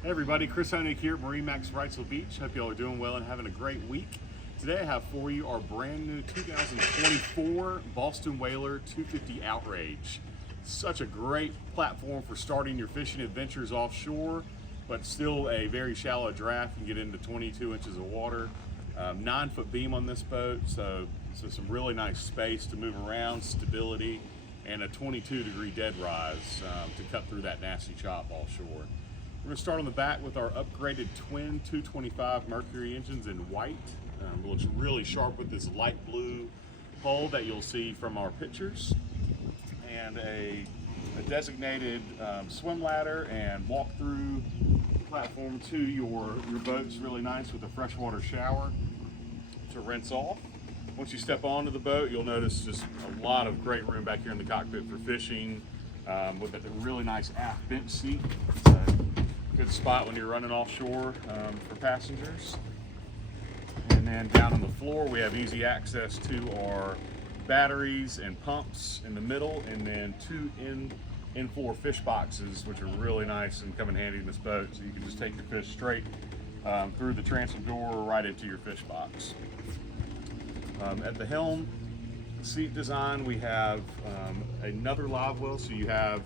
Hey everybody, Chris Honig here at MarineMax Wrightsville Beach. Hope y'all are doing well and having a great week. Today I have for you our brand new 2024 Boston Whaler 250 Outrage. Such a great platform for starting your fishing adventures offshore, but still a very shallow draft. You can get into 22 inches of water. 9-foot beam on this boat, so some really nice space to move around, stability, and a 22-degree dead rise to cut through that nasty chop offshore. We're going to start on the back with our upgraded twin 225 Mercury engines in white. It looks really sharp with this light blue hull that you'll see from our pictures, and a designated swim ladder and walk-through platform to your boat's really nice with a freshwater shower to rinse off. Once you step onto the boat, you'll notice just a lot of great room back here in the cockpit for fishing, with a really nice aft bench seat. It's a good spot when you're running offshore for passengers. And then down on the floor, we have easy access to our batteries and pumps in the middle, and then two in-floor fish boxes, which are really nice and come in handy in this boat. So you can just take your fish straight through the transom door right into your fish box. At the helm seat design, we have another live well. So you have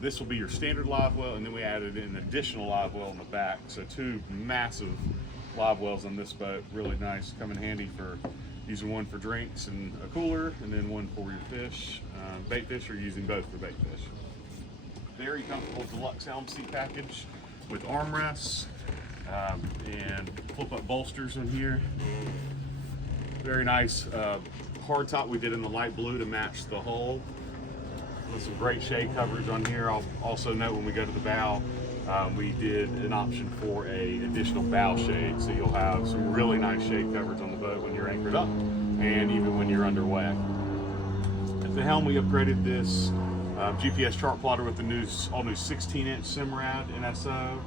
this will be your standard live well, and then we added an additional live well in the back. So two massive live wells on this boat, really nice, come in handy for using one for drinks and a cooler, and then one for your fish, bait fish, or using both for bait fish. Very comfortable deluxe helm seat package with armrests and flip-up bolsters in here. Very nice hard top we did in the light blue to match the hull. With some great shade coverage on here. I'll also note when we go to the bow, we did an option for a additional bow shade, so you'll have some really nice shade coverage on the boat when you're anchored up and even when you're underway. At the helm, we upgraded this GPS chart plotter with the all new 16-inch Simrad NSO.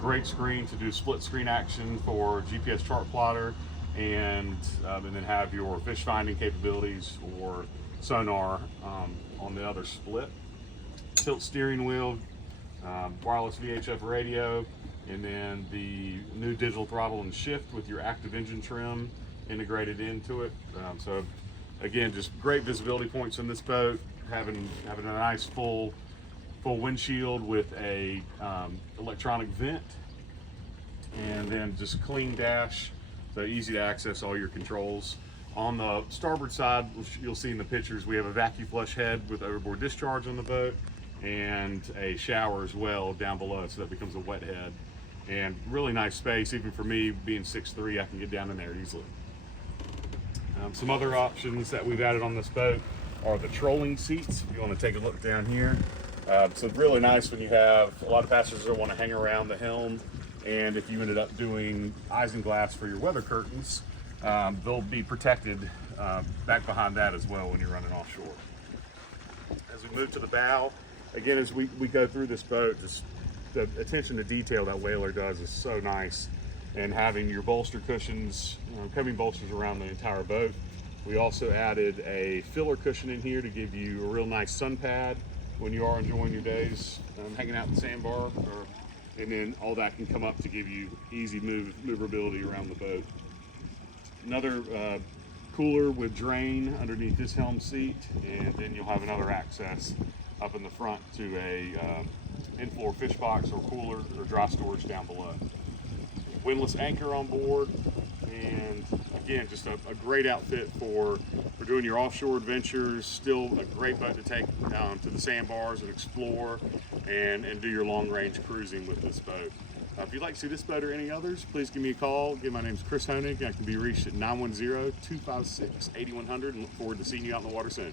Great screen to do split screen action for GPS chart plotter, and then have your fish finding capabilities or sonar on the other split. Tilt steering wheel, wireless VHF radio, and then the new digital throttle and shift with your active engine trim integrated into it. So again, just great visibility points on this boat. Having a nice full windshield with a electronic vent, and then just clean dash, so easy to access all your controls. On the starboard side, you'll see in the pictures, we have a vacuum flush head with overboard discharge on the boat, and a shower as well down below, so that becomes a wet head. And really nice space, even for me being 6'3", I can get down in there easily. Some other options that we've added on this boat are the trolling seats, if you want to take a look down here. So really nice when you have a lot of passengers that want to hang around the helm, and if you ended up doing isinglass for your weather curtains, they'll be protected back behind that as well when you're running offshore. As we move to the bow, again, as we go through this boat, just the attention to detail that Whaler does is so nice. And having your bolster cushions, coming bolsters around the entire boat. We also added a filler cushion in here to give you a real nice sun pad when you are enjoying your days hanging out in the sandbar, and then all that can come up to give you easy maneuverability around the boat. Another cooler with drain underneath this helm seat, and then you'll have another access up in the front to a in-floor fish box or cooler or dry storage down below. Windlass anchor on board, and again, just a great outfit for doing your offshore adventures. Still a great boat to take to the sandbars and explore and do your long-range cruising with this boat. If you'd like to see this boat or any others, please give me a call. Again, my name is Chris Honig. I can be reached at 910-256-8100, and look forward to seeing you out in the water soon.